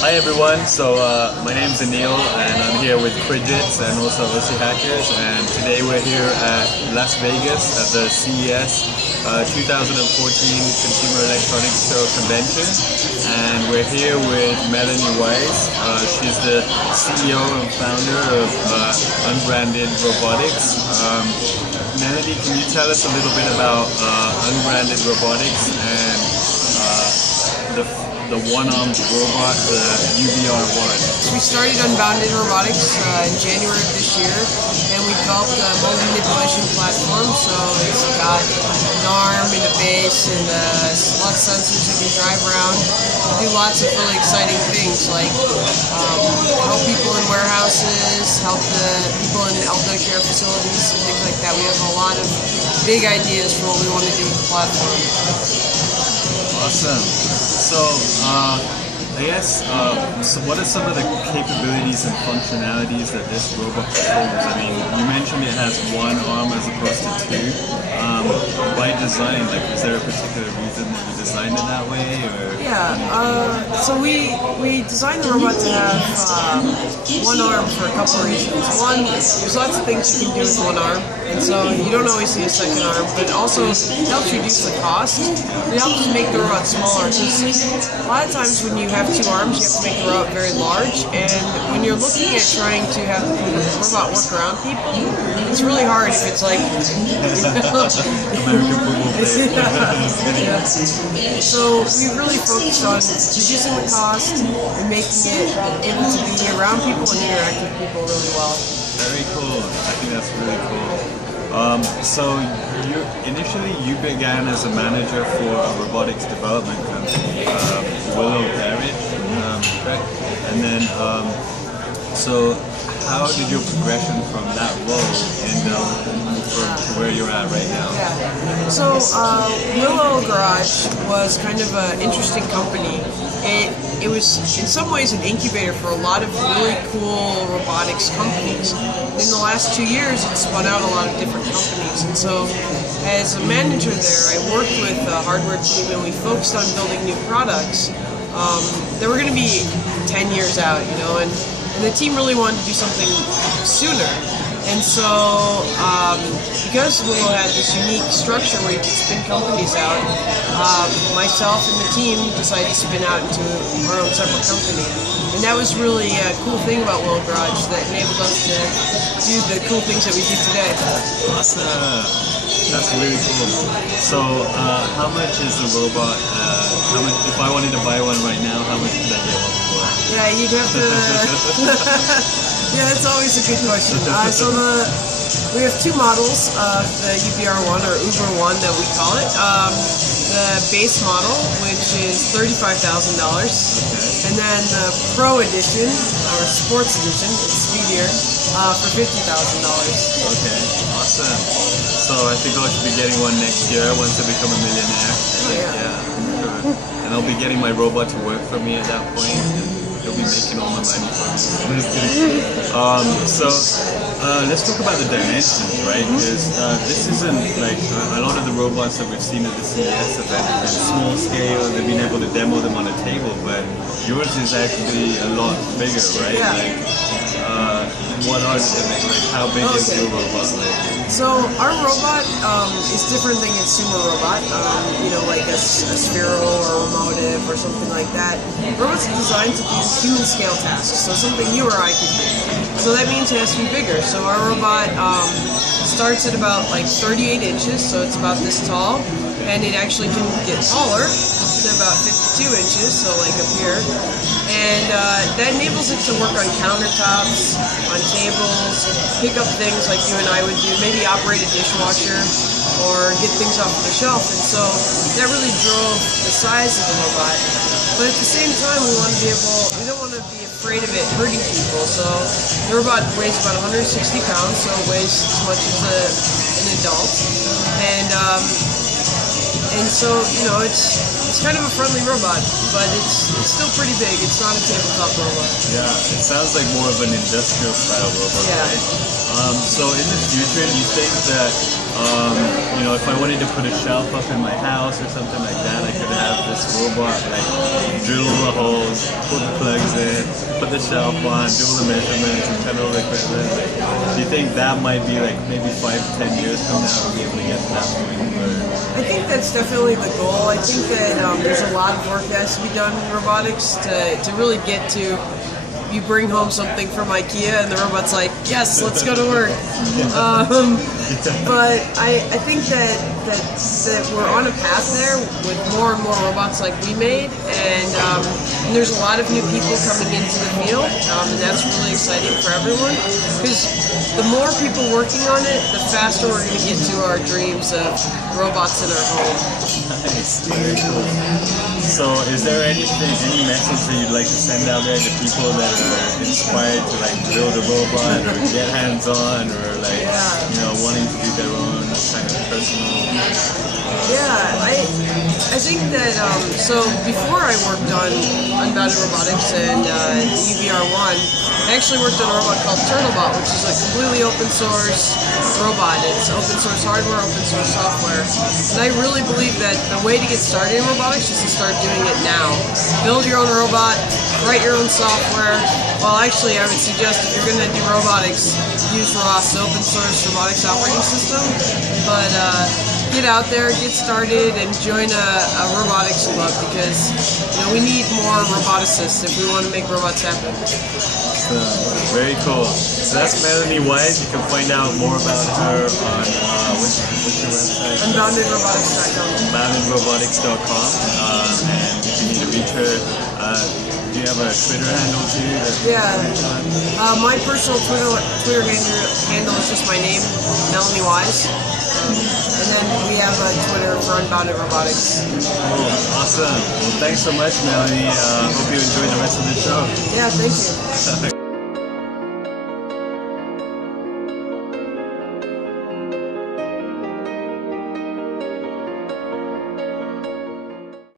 Hi everyone, so my name's Anil and I'm here with QGITS and also OCHackerz, and today we're here at Las Vegas at the CES 2014 Consumer Electronics Show Convention, and we're here with Melonee. She's the CEO and founder of Unbounded Robotics. Melonee, can you tell us a little bit about Unbounded Robotics and the one-armed robot, the UBR1? We started Unbounded Robotics in January of this year, and we developed a multi-manipulation platform. So it's got an arm and a base and lots of sensors that can drive around. We do lots of really exciting things like help people in warehouses, help the people in elder care facilities, and things like that. We have a lot of big ideas for what we want to do with the platform. Awesome. So, I guess, so what are some of the capabilities and functionalities that this robot performs? I mean, you mentioned it has one arm as opposed to two. By design, like, is there a particular reason that you designed it that way, or? Yeah, so we designed the robot to have one arm for a couple of reasons. One, there's lots of things you can do with one arm, and so you don't always need a second arm, but also it helps reduce the cost. It helps make the robot smaller, because a lot of times when you have two arms, you have to make the robot very large, and when you're looking at trying to have the robot work around people, it's really hard if it's like... American football player. Yeah. So we really focused on reducing the cost and making it able to be around people and interact with people really well. Very cool. I think that's really cool. So initially you began as a manager for a robotics development company, Willow Garage, correct? And then, so how did your progression from that role end up to where you're at right now? Yeah. So Willow Garage was kind of an interesting company. It was in some ways an incubator for a lot of really cool robotics companies. In the last 2 years, it spun out a lot of different companies, and so as a manager there, I worked with the hardware team, and we focused on building new products that were going to be 10 years out, you know, and the team really wanted to do something sooner. And so, because Willow had this unique structure where you could spin companies out, myself and the team decided to spin out into our own separate company. And that was really a cool thing about Willow Garage that enabled us to do the cool things that we do today. Awesome. That's really cool. So, how much is the robot? How much? If I wanted to buy one right now, how much could I get one for? Yeah, you'd have to. Yeah, that's always a good question. So we have two models of the UBR1 or Uber1 that we call it. The base model, which is $35,000, and then the Pro Edition or Sports Edition, it's speedier, for $50,000. Okay, awesome. So I think I should be getting one next year once I become a millionaire. Yeah, sure. And I'll be getting my robot to work for me at that point. He'll be making all my money for me. Let's talk about the dimensions, right? Because this isn't like a lot of the robots that we've seen at the CES event have been small scale. They've been able to demo them on a table, but yours is actually a lot bigger, right? Yeah. What are like how big is your robot? So our robot is different than a sumo robot, you know, like a Sphero or a Motive or something like that. Robots are designed to do human scale tasks, so something you or I could do. So that means it has to be bigger. So our robot starts at about like 38 inches, so it's about this tall, and it actually can get taller to about 52 inches, so like up here. And that enables it to work on countertops, on tables, pick up things like you and I would do, maybe operate a dishwasher or get things off the shelf. And so that really drove the size of the robot. But at the same time, we don't want to be afraid of it hurting people. So the robot weighs about 160 pounds, so it weighs as much as an adult. And so, you know, it's it's kind of a friendly robot, but it's still pretty big. It's not a tabletop robot. Yeah, it sounds like more of an industrial style robot, Yeah. right? So in the future, do you think that, you know, if I wanted to put a shelf up in my house or something like that, I could have this robot like drill the holes, put the plugs in, put the shelf on, do all the measurements, and cut all the equipment. Like, do you think that might be like maybe 5 to 10 years from now we'll be able to get to that point? Or? I think that's definitely the goal. I think that there's a lot of work that has to be done in robotics to really get to. You bring home something from IKEA and the robot's like, yes, let's go to work. But I think that we're on a path there with more and more robots like we made, and there's a lot of new people coming into the field, and that's really exciting for everyone, because the more people working on it, the faster we're going to get to our dreams of robots in our home. Nice, very cool. So is there any message that you'd like to send out there to people that are inspired to like build a robot or get hands-on or like, you know, wanting to do their own kind of personal... Yeah, I think that, so before I worked on Unbounded Robotics and UBR1, I actually worked on a robot called Turtlebot, which is a completely open source robot. It's open source hardware, open source software. And I really believe that the way to get started in robotics is to start doing it now. Build your own robot, write your own software. Well, actually, I would suggest if you're going to do robotics, use ROS, open source robotics operating system. But get out there, get started, and join a robotics club, because we need more roboticists if we want to make robots happen. Very cool. So that's Melonee White. You can find out more about her on what's your website? Unboundedrobotics.com. Unboundedrobotics.com. And if you need to reach her, do you have a Twitter handle too? Yeah. My personal Twitter handle is just my name, Melonee Wise. And then we have a Twitter for Unbounded Robotics. Oh, awesome. Well, thanks so much, Melonee. Hope you enjoy the rest of the show. Yeah, thank you.